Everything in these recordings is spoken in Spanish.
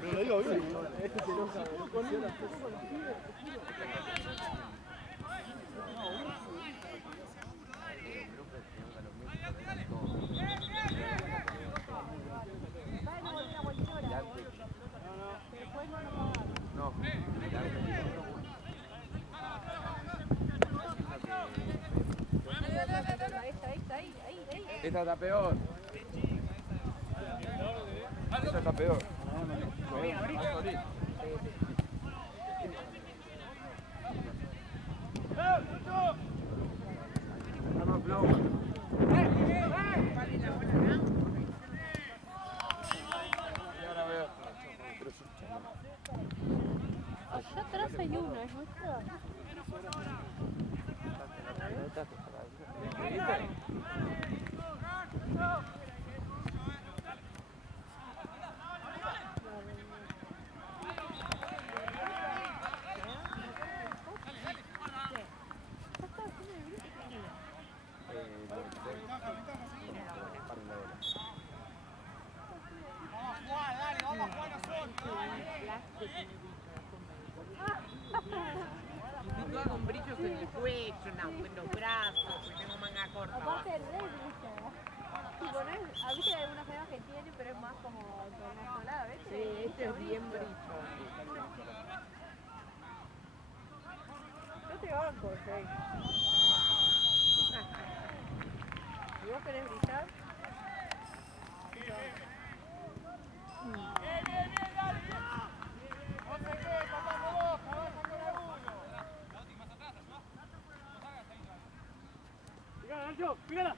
Pero lo digo bien. No. Esta está peor. Esta está peor. Allá atrás hay una, es nuestra. Yo hago brillos en el cuello, en los brazos, porque tengo manga corta. Aparte del rey, ¿viste? Tipo, no es, a veces hay algunas gemas que tiene, pero es más como tornasolada, ¿ves? Sí, este es bien brillo. Yo te banco, Jay. ¿Y vos querés brillar? ¡Pígala!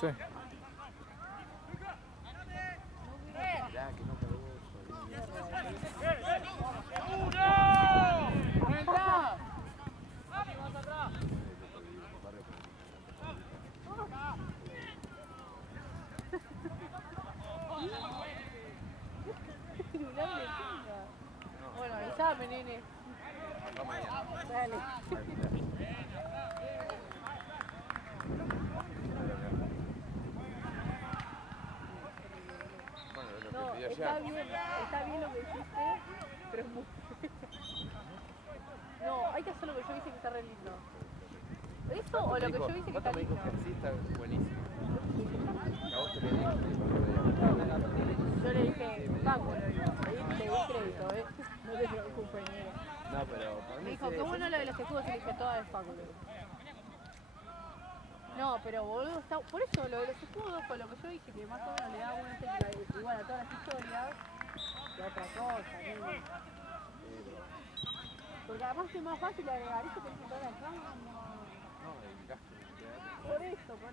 Sí. Bueno, avísame, nene. Dale. No, está bien lo que hiciste, pero es muy... No, hay que hacer lo que yo hice, que está re lindo. ¿Eso o lo que yo hice que está Pato me dijo lindo? que así está buenísimo. A vos te lo dijo, Yo le dije, Paco, le digo, te doy crédito, no te preocupes, negro. no, pero para Me mí dijo, sí, qué bueno lo de los escudos, y le dije, toda es Paco, le digo. No, pero boludo, está, por eso lo de los escudos fue lo que yo hice, que más o menos le da una estética igual a todas las historias, que otra cosa, ¿no? Porque además es más fácil agregar eso que es toda la cama. no, el gasto que te da. Por eso, no,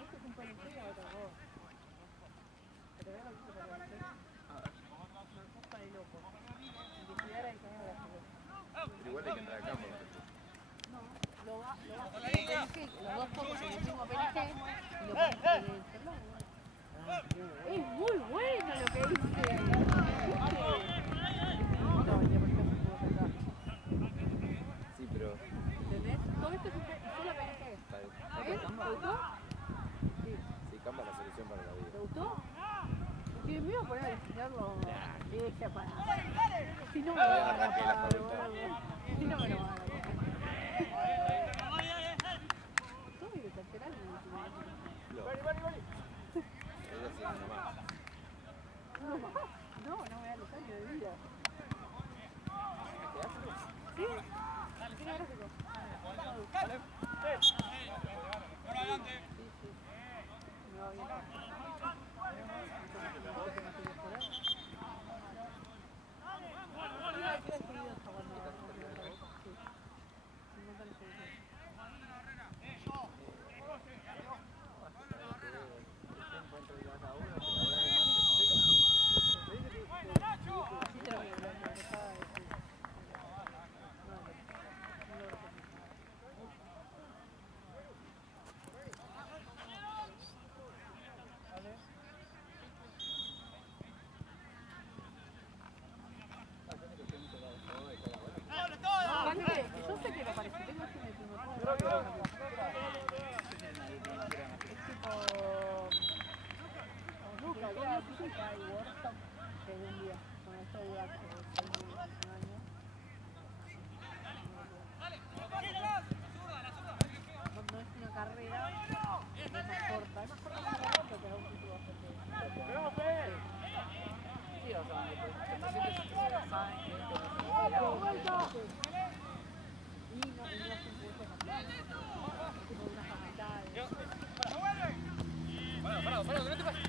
esto es un PNC y otra cosa. Pero veo lo que hizo para PNC. Una cosa de loco. Investigar el diseño gráfico. Pero igual hay que entrar a campo. No, lo va a hacer PNG, los dos focos en el mismo PNG y lo pones en el celular. Es muy bueno lo que hice. No, ya por ejemplo se pudo sacar. Sí, pero ¿Entendés? Todo esto es solo PNG. ¿Ves? ¿Te gustó? Sí. sí, Canva es la solución para la ¿Te vida. gustó? Si me iba a poner a diseñarlo, dije para. Si no me lo van a Arranqué la pagar, facultad. boludo. Si no me lo van a pagar. Soy de tercer año. Lo. Voy a decir nomás. No más. No, no me da los años de vida. ¿Sí? Diseño gráfico. Sí, sí. Me va bien. Yo sé que lo parece, tengo ese me es tipo Luca, ¿cómo se dice? Hay workshop de un día, con esto dura un año. No es una carrera, es más corta que la otra, pero es un título bastante. Sí, o sea, Y no hacen cursos más tipo de una facultad. parado, que no te pases.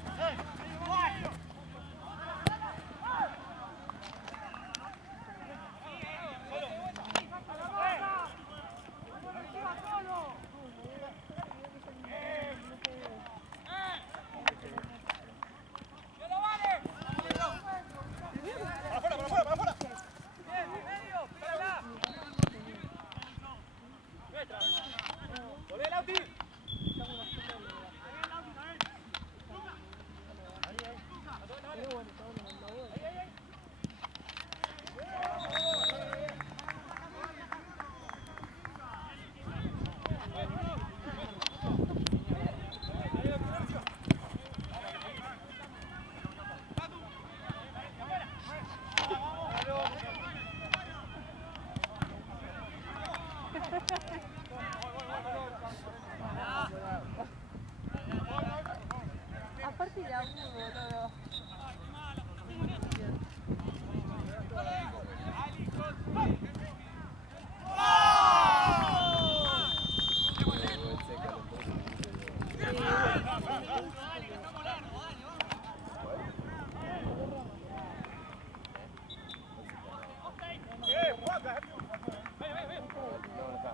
Aparte de aburro, boludo.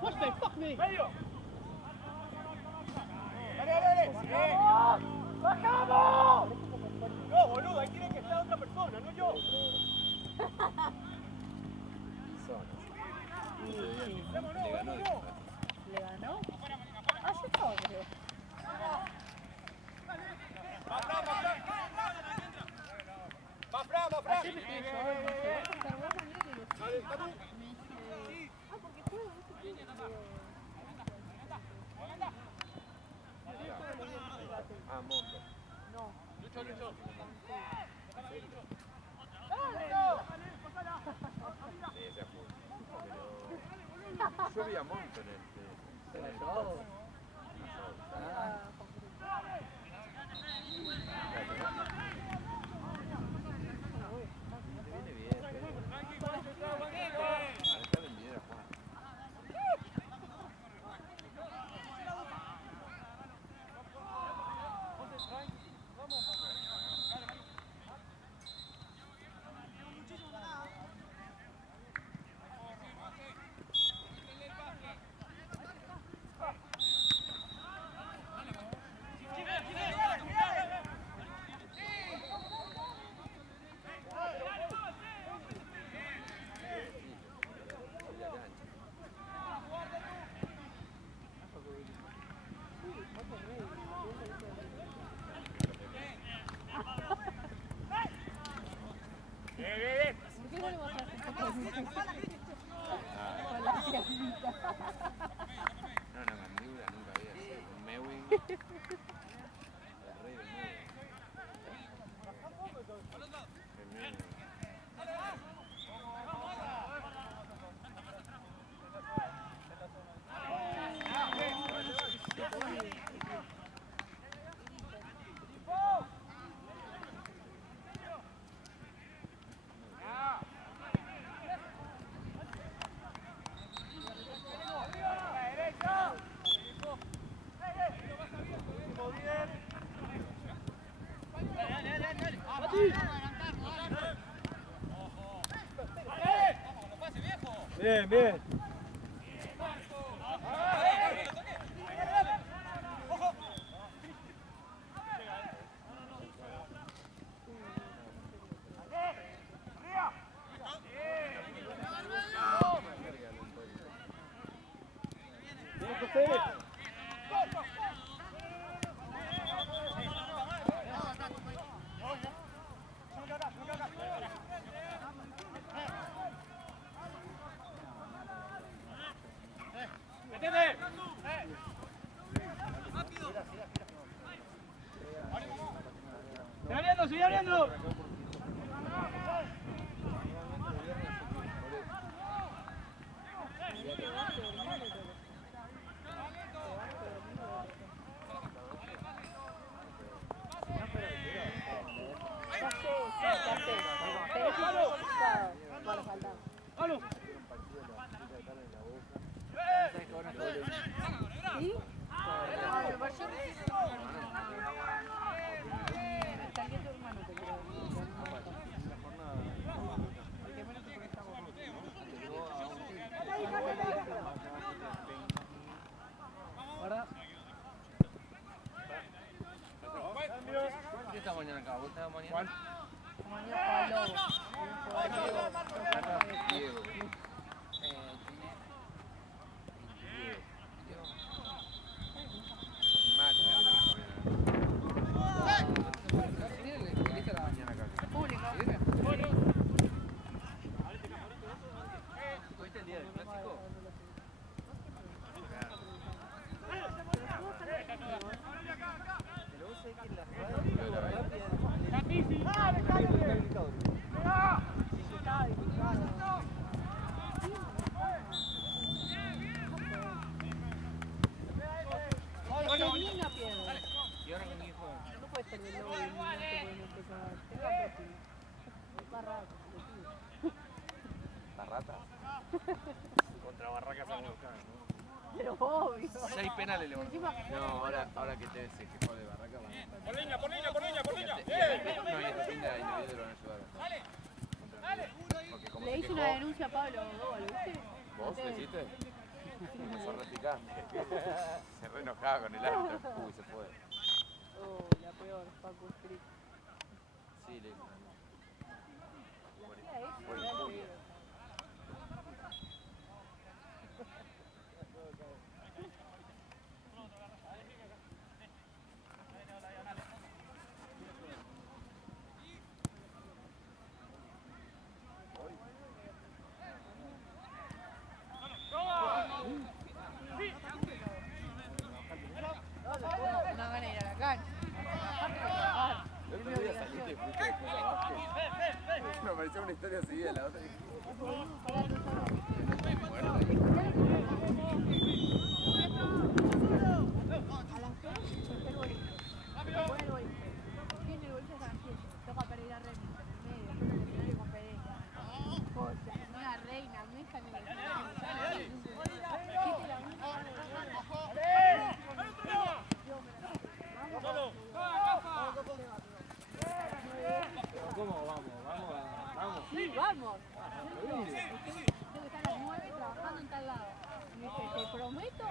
What the fuck me? ¡Bajamos! No, boludo, ahí tiene que estar otra persona, no yo. ¿Le ganó? Ah, yo estaba, creo. Ayer me escribió yo, me dice, ¿vas a contar vos mañana? Y yo, sí. Me dice, porque juego, ¿viste? Ah, Monto. No. Sí, ese fue. Pero yo vi a Monto en el. Viene bien. Está en Videra, Juan. ¿Por qué no le vas a hacer fotos con la piernita? No, una mandíbula nunca había sido. Un Mewing. El rey del Mewing. Tremendo. Bien, bien. Bien, José. ¡Sigue abriendo, sigue abriendo! ¡Vamos! ¿Sí? Me pareció que también tu hermano te creo. ¿Qué está mañana acá? ¿Vos estás mañana? Mañana juega Lobo. Diego. ¿Fuiste el día del clásico? Pero vos sabés que la Una piedra. ¿Y ahora con mi hijo? No puede ser del Lobo y no te pueden empezar. Tenga próximo. Es barraco, ¿Barratas? Contra Barracas a buscar, ¿no? pero obvio. 6 penales le van a Encima, No, ahora que te se quejó de Barracas van a... ¡Por línea, por línea, por línea, por línea! No, y esta fin de individuo lo van a ayudar. ¡Dale! Porque como le se hice quejó, una denuncia a Pablo Dóval, ¿viste? ¿vos le hiciste? Empezó a repicar. Se re enojaba con el árbitro. Uy, se fue. Oh, la peor, Paco Street. Sí, le hizo. La hacía esa, Por dale. injuria. Una gana de ir a la cancha. El otro día saliste y fuiste después a básquet. Me pareció una historia así de la otra. Pará, no sabes. A las 3 está el boliche. Después el boliche. Viene el boliche a las 7. Toca Pereira Remington en el medio. Después el escenario con Pereira. Joder, una reina, mesa en el escenario. ¿Cómo vamos? Vamos. Sí, vamos. Tengo que estar a las 9 trabajando en tal lado. Me dice, te prometo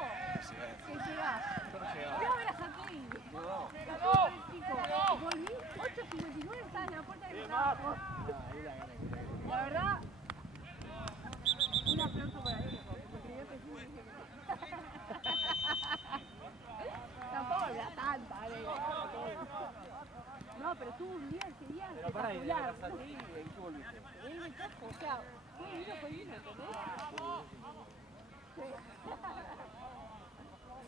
que llegás. Voy a ver a Jacqueline. Volví 8:59, estaba en la puerta del trabajo. La verdad, un aplauso para él. Porque yo que sí, dije que no. Tampoco era tanta, no, pero tuvo un día ese día Pero pará, y de espectacular. Versatí, ¿y qué volviste? Él me trajo, o sea, fue vino, ¿entendés? Sí.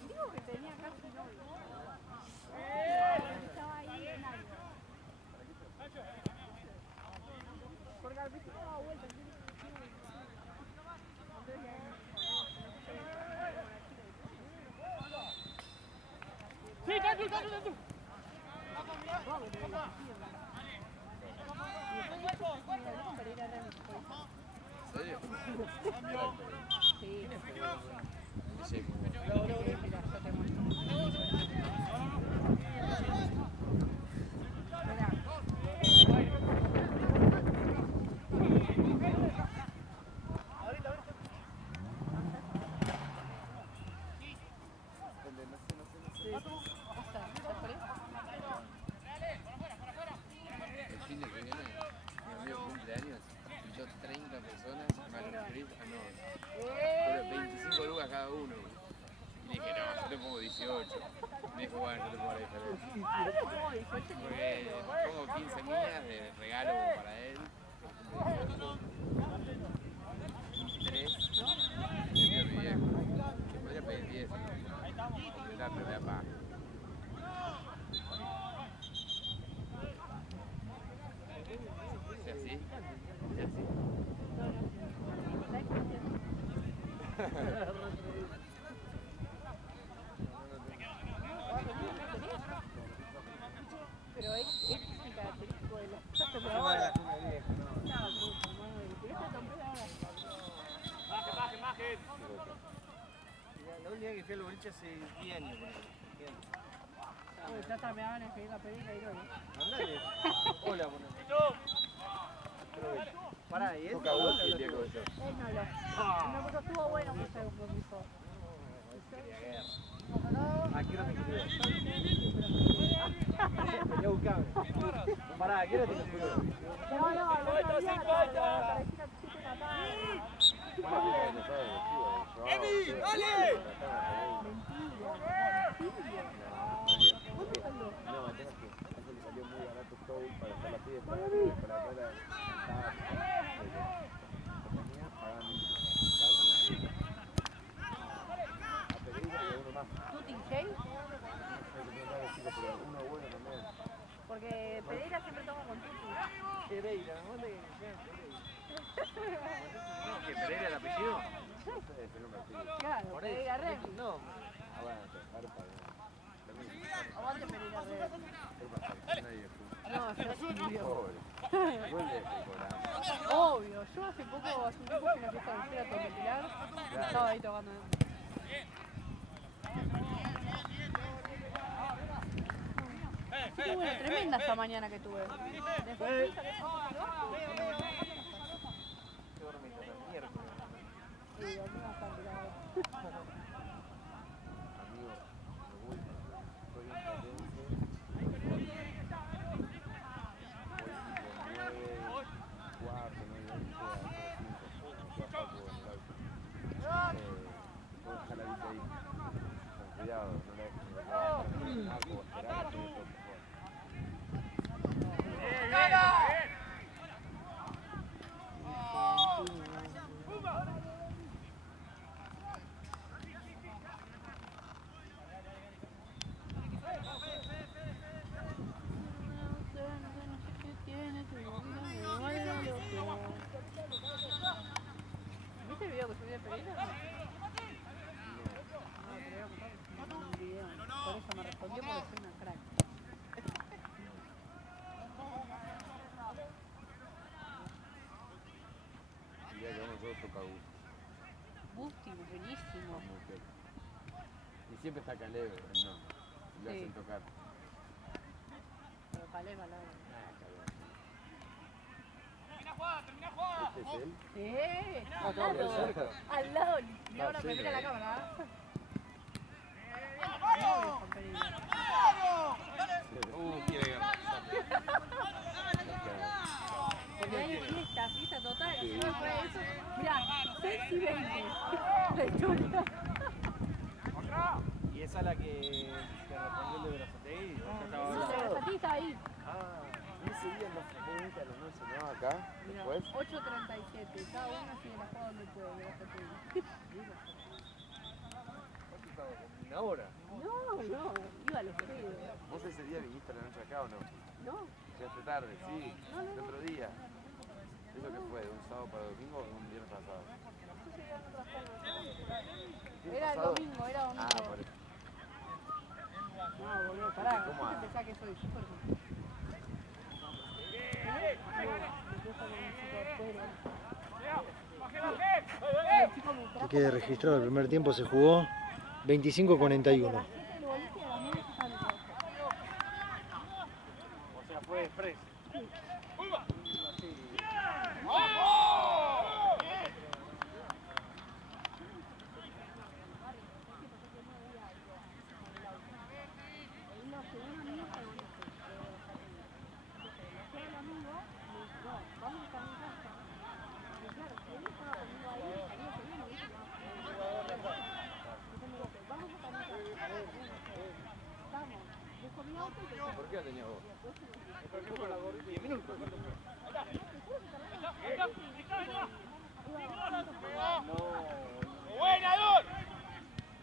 Digo que tenía casi novio. Estaba ahí en algo. Porque al principio daba vueltas. Sí, tanto. ¿En serio? Sí. Sí. El fin de que viene, mi amigo cumpleaños, yo 30 personas, Maron Free, pero 25 lucas cada uno. Y dije, no, yo te pongo 18. Me dijo, bueno, yo te pongo la diferencia. Porque pongo 15 mías de regalo para él. 3, y pido a mi viejo. Le podría pedir 10. Pero me da paja. ¿Es así? ¿Es así? Pero es característico de los Yo me la cuna vieja, no. La última vez que fui al boliche hace 10 años. Ya está, me van a escribir la película y todo. Andale. Hola, ponele. Pará, ¿y él? Toca vos que el día que voy yo. Él no habló. No, pero estuvo bueno que se compromiso. ¿A qué hora te escribió? Vení a buscarme. Pará, ¿a qué hora te escribió? No, el otro día parecía tipo una tarde. ¡Emi, dale! No, tenés que. Eso le salió muy barato todo para hacer la fiesta. Para poder cantar. Compañía pagan a Pereira y a uno más. ¿Tú, TJ? No sé qué decirlo, pero uno bueno también. Porque Pereira siempre toma con Tuti. Pereira, me manda que ¿Qué, Pereira el apellido? No sé, ese nombre apellido. Claro, Pereira Rem. No, Ah, bueno, Arpa, lo mismo. Aguante Pereira Rem. Nadie fue. No, yo sí, obvio. Pobre. Igual de cobrado. Obvio, yo hace poco fui a una fiesta de cera con Pilar. Estaba ahí tocando. Tuve una tremenda esa mañana que tuve. Después ¿qué dormiste el miércoles? y dormí bastante, la verdad. Amigo, me voy. Estoy en Platense. Voy tipo 9, 4, 9, 20, a 5. Me queda poco en el auto. Puedo dejar la bici ahí. Con cuidado, no la dejes en el auto. Esperar a que me toque. todo toca gusto. Busti, buenísimo. Y siempre está Caleb, no. Lo hacen tocar. Pero Caleb al lado. ¿Este es él? Sí, Ah, no, pero cerca. al lado. Y ahora sí, me mira la ¿eh? cámara. Quiere ganar. Porque hay fiesta total. No fue eso. Mirá, 6 y 20. La historia. ¿Y esa es la que respondió el de Berazategui? Sí, estaba ahí. ¿Y ese día no fue nunca lo no se no acá? Mirá, Después. 8:37. Cada uno sigue la jugada donde puede. ¿Una hora? No, iba a los pedos. ¿Vos ese día viniste a la noche acá o no? No, Llegaste tarde, sí. No. El otro día. ¿Eso qué fue? ¿De un sábado para domingo o de un viernes pasado? era el domingo, era domingo. Ah, por eso. No, boludo, pará. ¿Cómo ¿Vos haces? te pensás que soy súper Que quede registrado, el primer tiempo se jugó 25-41. O sea, fue express. ¿Por qué la tenías vos? 10 minutos. ¡Buena, Dor!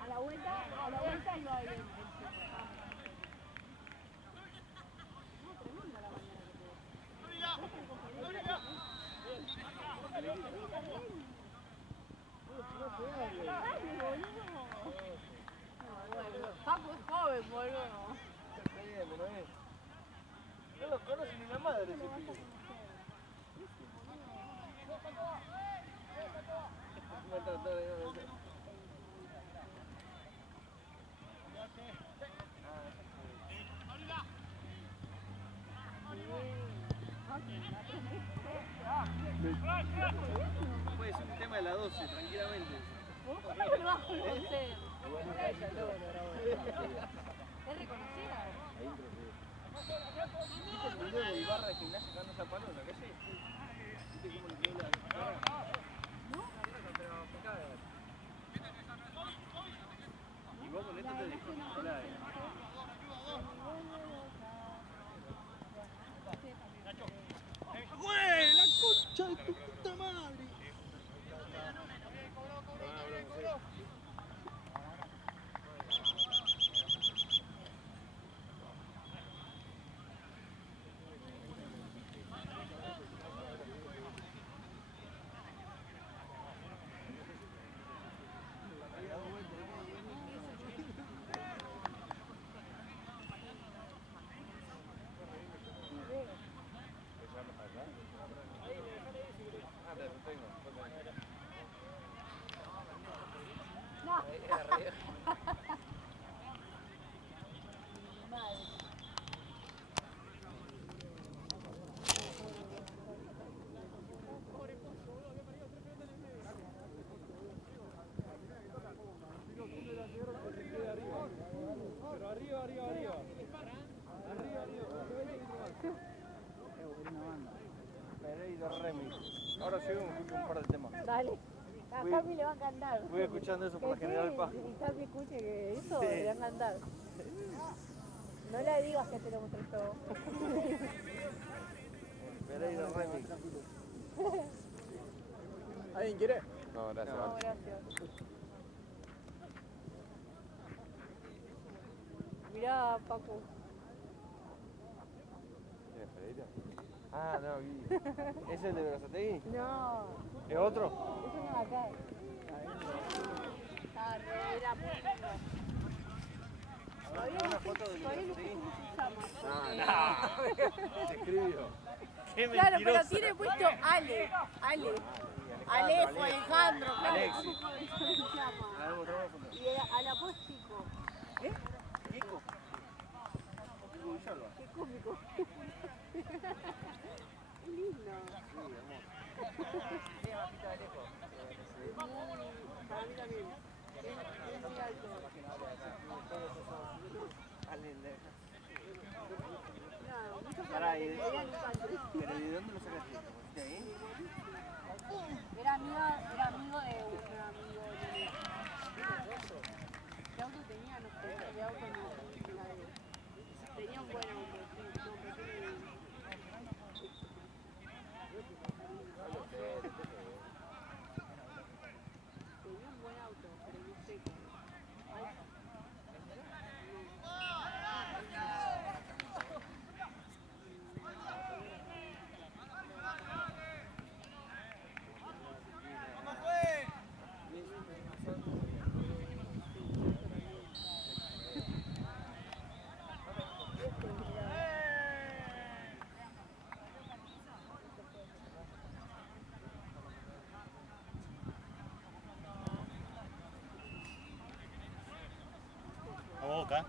A la vuelta iba a ir el Paco es joven, boludo. No lo conoce ni la madre ese pibe. Puede ser un tema de la 12, tranquilamente. ¿Vos cómo no lo vas a conocer? ¿Es reconocida? ¿Viste el video de Ibarra de gimnasia cagando esa palo en la calle? ¿Viste cómo le quedó la cara? Y vos con esto te descontrolás. ¡Güey! ¡La concha de tu puta madre! Ahora llego y escucho un par de temas. Dale. A Cami le va a encantar. Voy escuchando eso por la General Paz. Y Cami escuche que eso Sí. le va a encantar. No le digas que te lo mostré yo. Pereira Remix. ¿Alguien quiere? No, gracias. No, gracias. Mirá, Paco. ¿Quién es Pereira? Ah, no, vi. ¿Es el de Berazategui? No, ¿Es otro? eso no va acá. Ah, era muy lindo. Todavía no sé cómo se llama. Se escribió. Qué Claro, pero mentirosa. tiene puesto Ale. Ale. Alejo, Alejandro, claro. Alexis. ¿Cómo se llama? A ver, mostrame la foto. Y a la voz chico. Kiko. Kiko Villalba. Qué cómico. Qué lindo. Sí, amor. Para mí también. Es muy alto. No, muchos Pará, ¿y de- veían infantes. ¿Pero de dónde lo sacaste? ¿Lo pusiste ahí? Era amigo de un amigo de mi. ¿Qué auto tenía? No sé, qué auto no. Tenía un buen auto, sí, no, pero tenía un buen auto, pero no sé qué. A Boca.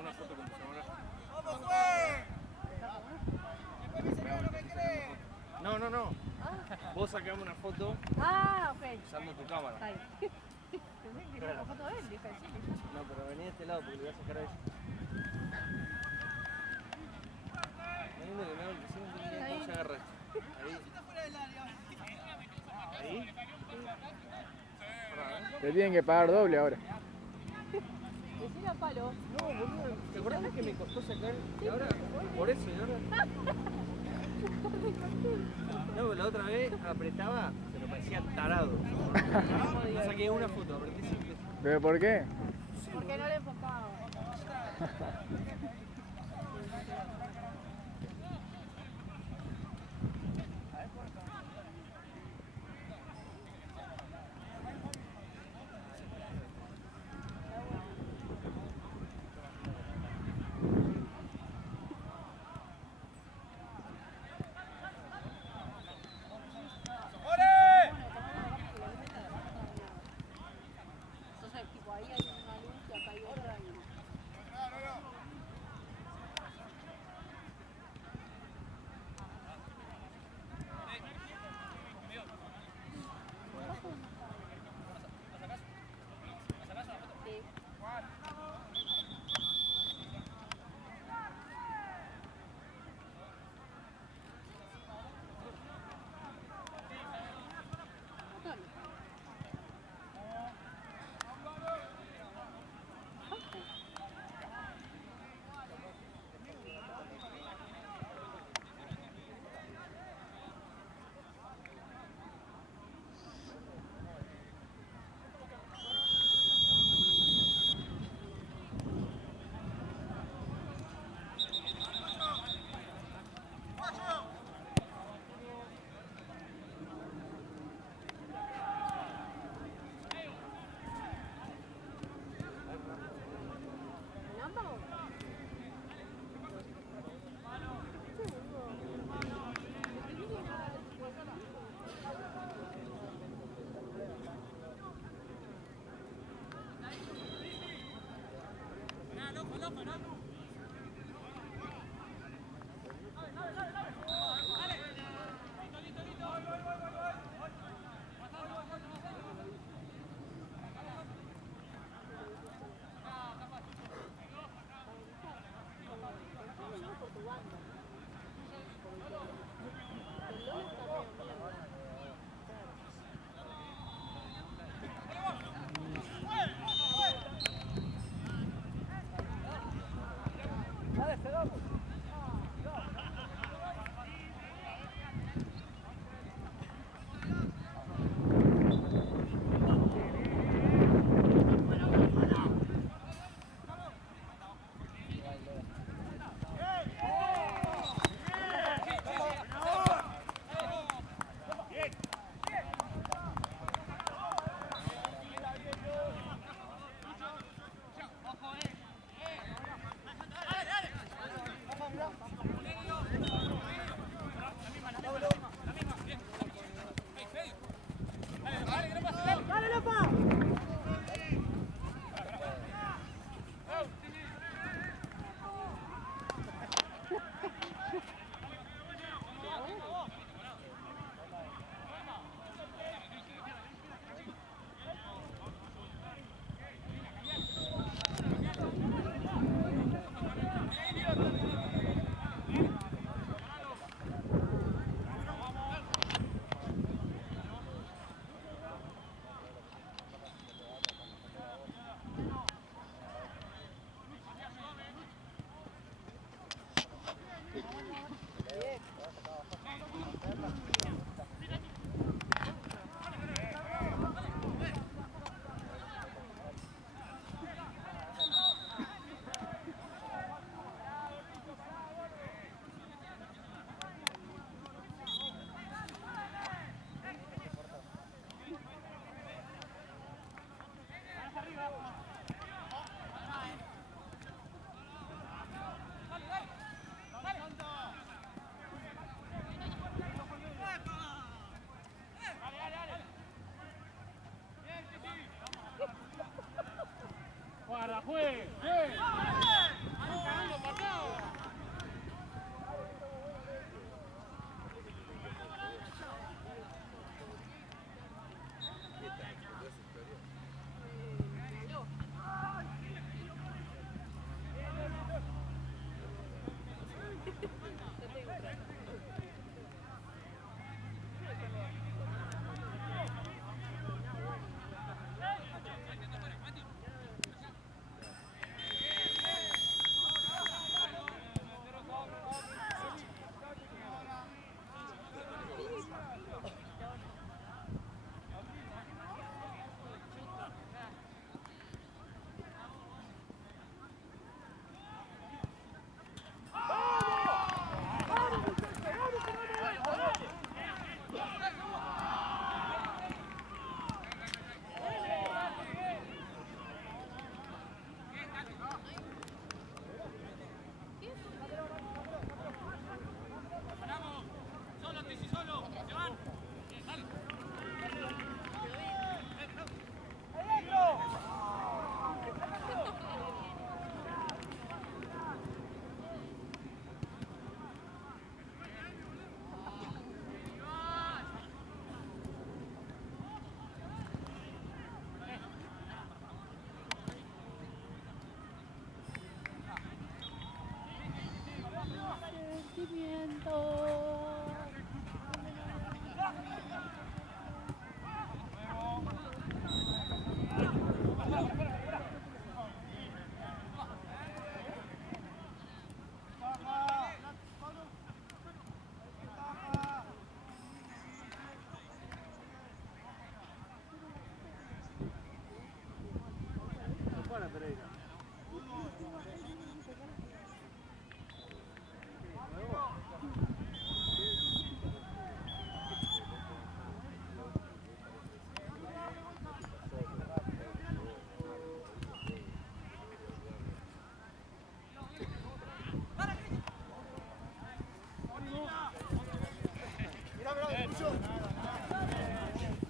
Una foto con tu celular. No, no, no. Vos sacame una foto Ah, ok. usando tu cámara. Está ahí. Pensé que quería una foto de él, dije, sí. No, pero vení de este lado porque le voy a sacar a ella. No hay uno que me hable, si no entendí cómo se agarra esto. Ahí. Ahí. Pará, ¿eh? Te tienen que pagar doble ahora. Decime a palo. No, boludo, ¿te acordás que me costó sacar? Y ahora, por eso, y ahora. No, la otra vez apretaba, pero parecía tarado. No saqué una foto, apreté siempre. ¿Pero por qué? Porque no le enfocaba. Entonces, tipo, ahí hay una luz y acá hay otra y...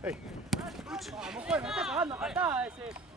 Vamos, Juan, me está cagando patada ese.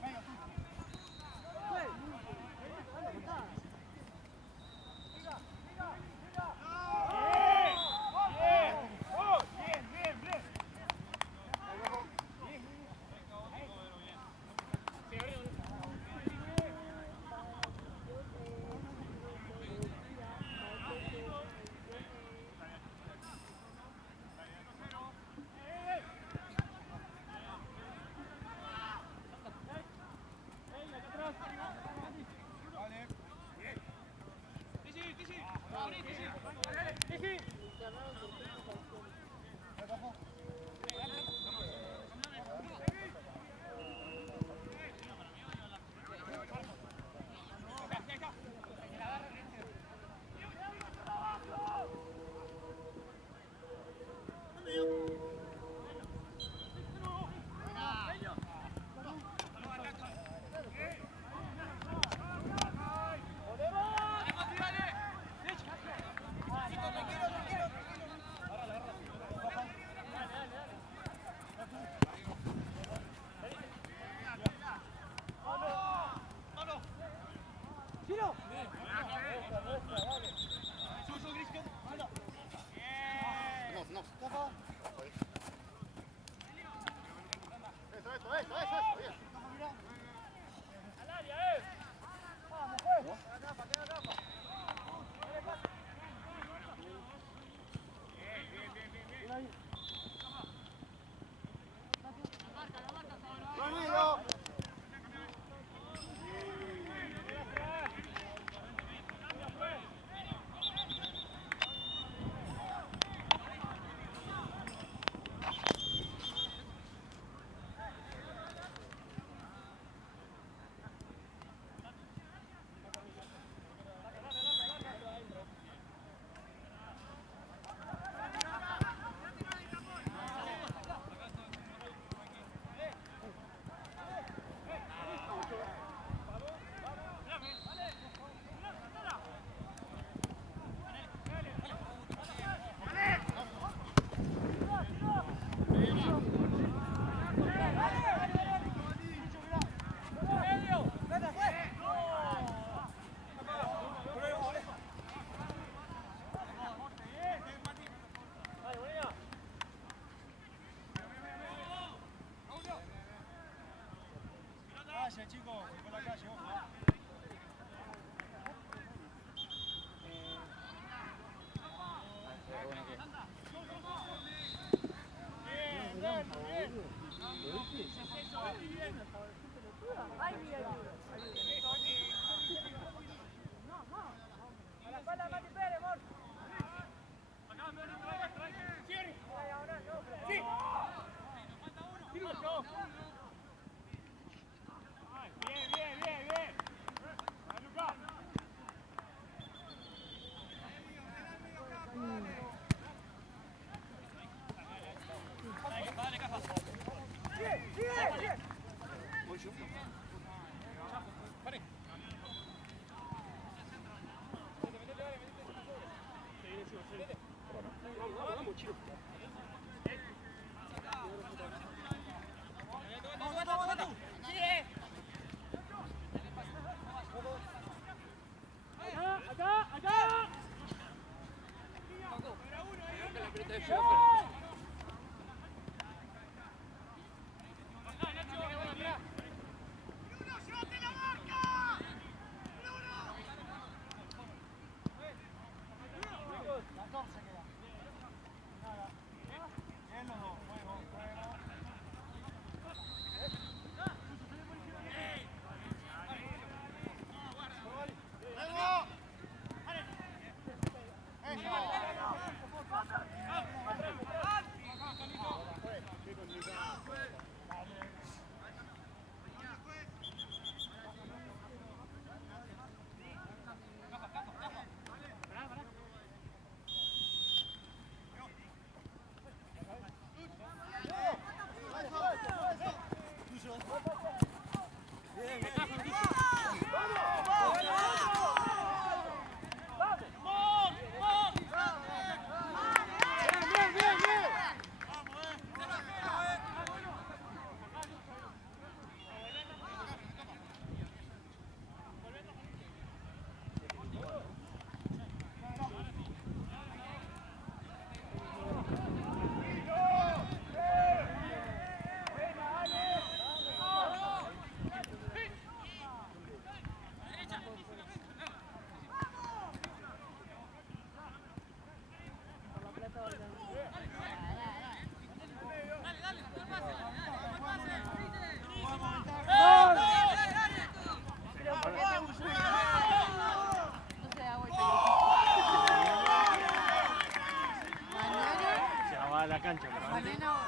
cancha, pero antes. Mañana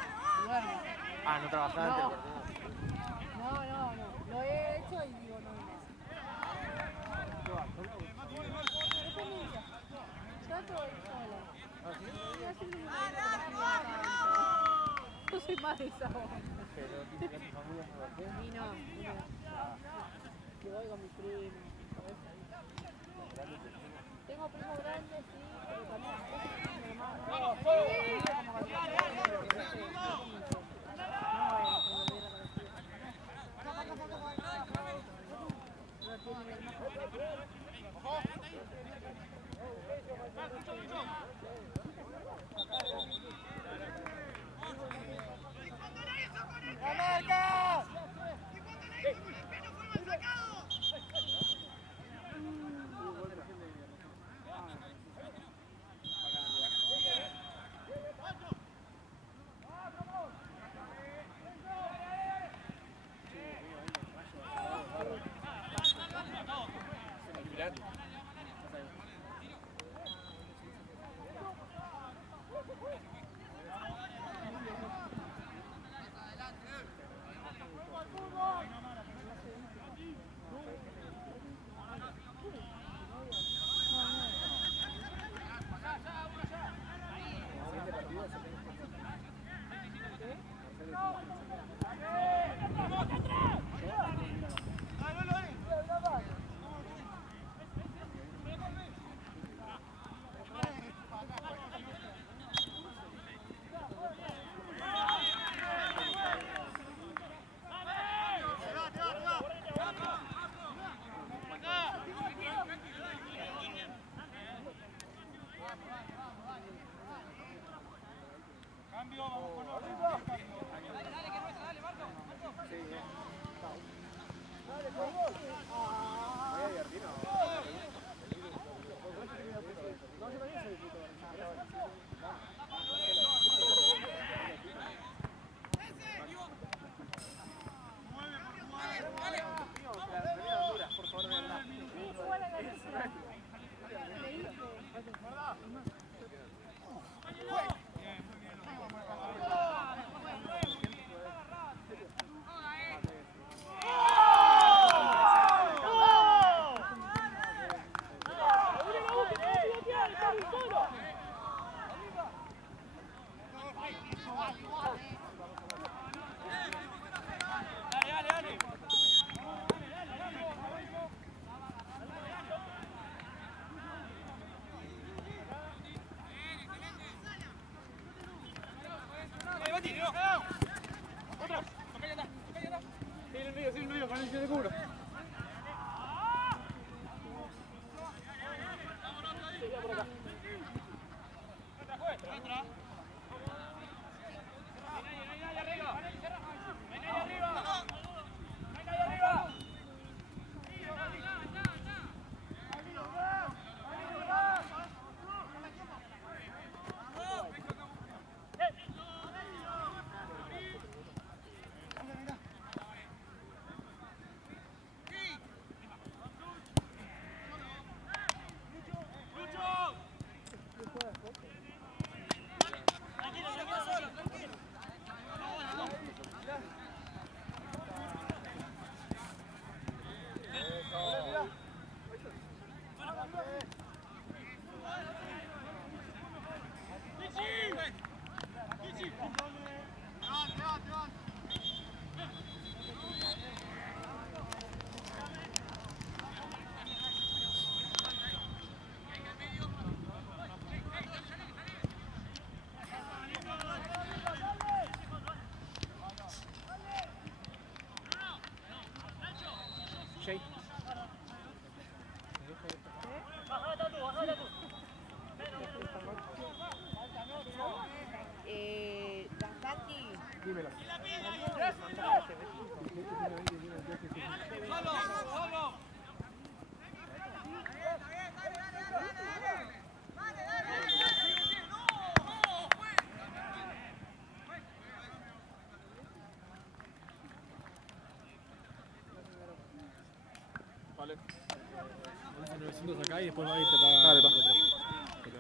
duermo. Ah, no trabajaba antes. No. Lo he hecho y digo, no vine. Trato de ir sola. Yo soy más de esa onda. Pero dice que tu familia es nueva. Y no, que voy con mis primos. Tengo primos grandes, sí, pero también mi hermano. Dímelo. Vale. 900 acá y después va y te paga. Dale, pa. Pero,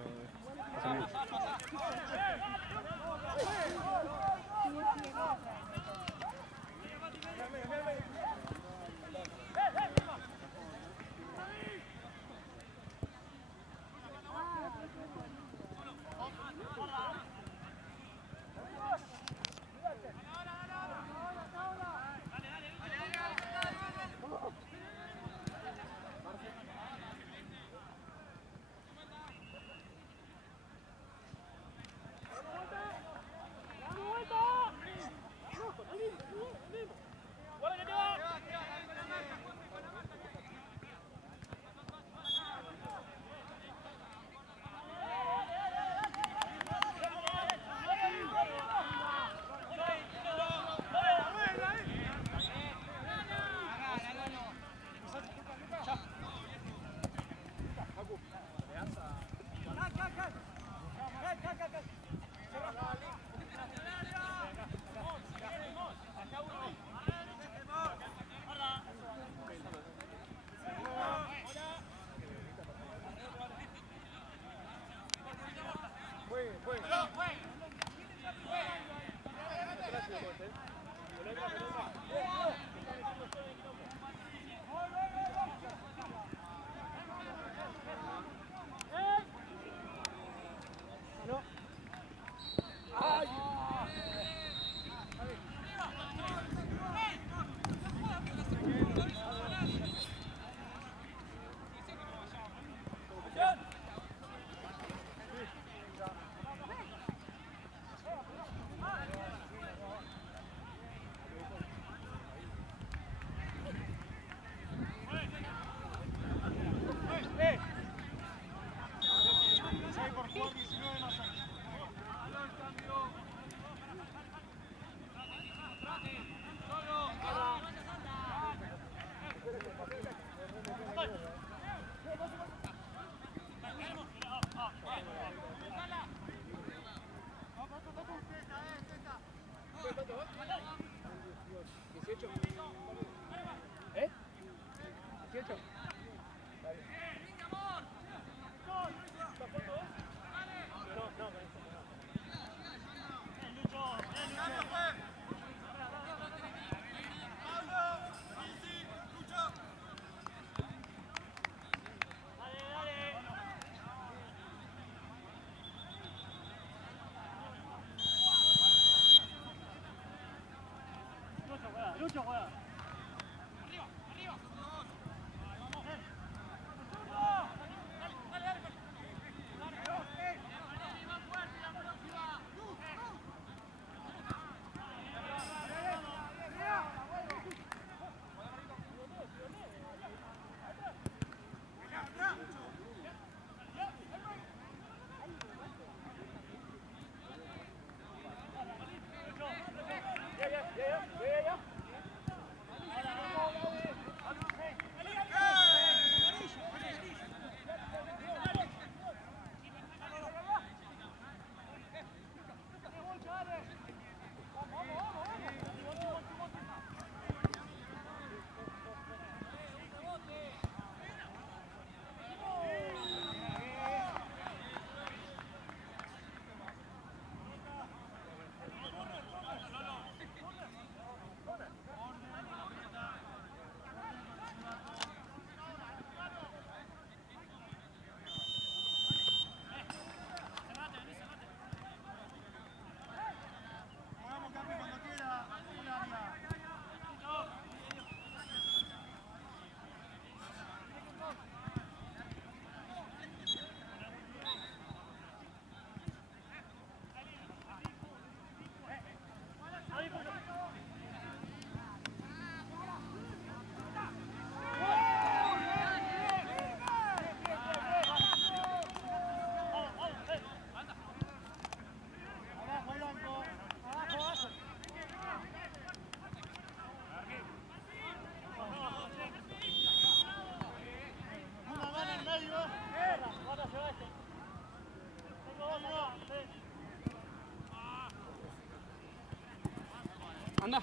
Anda.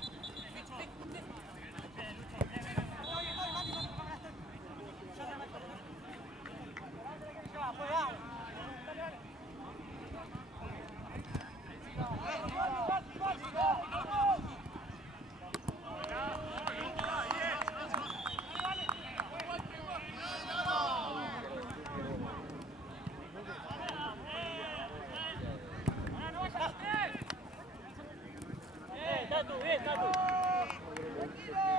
Tatu, bien, Tatu.